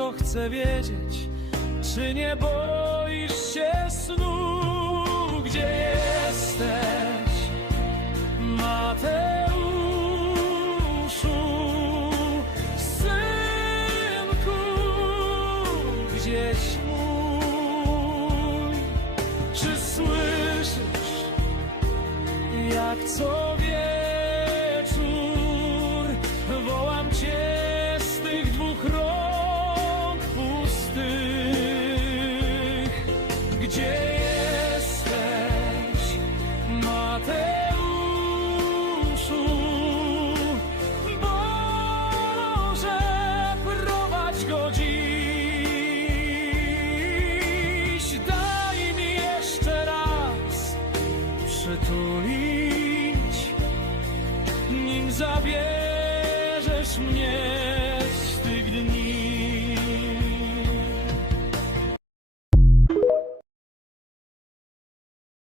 tylko chcę wiedzieć, czy nie boisz się snu? Gdzie jesteś, Mateuszu, synku? Gdzieś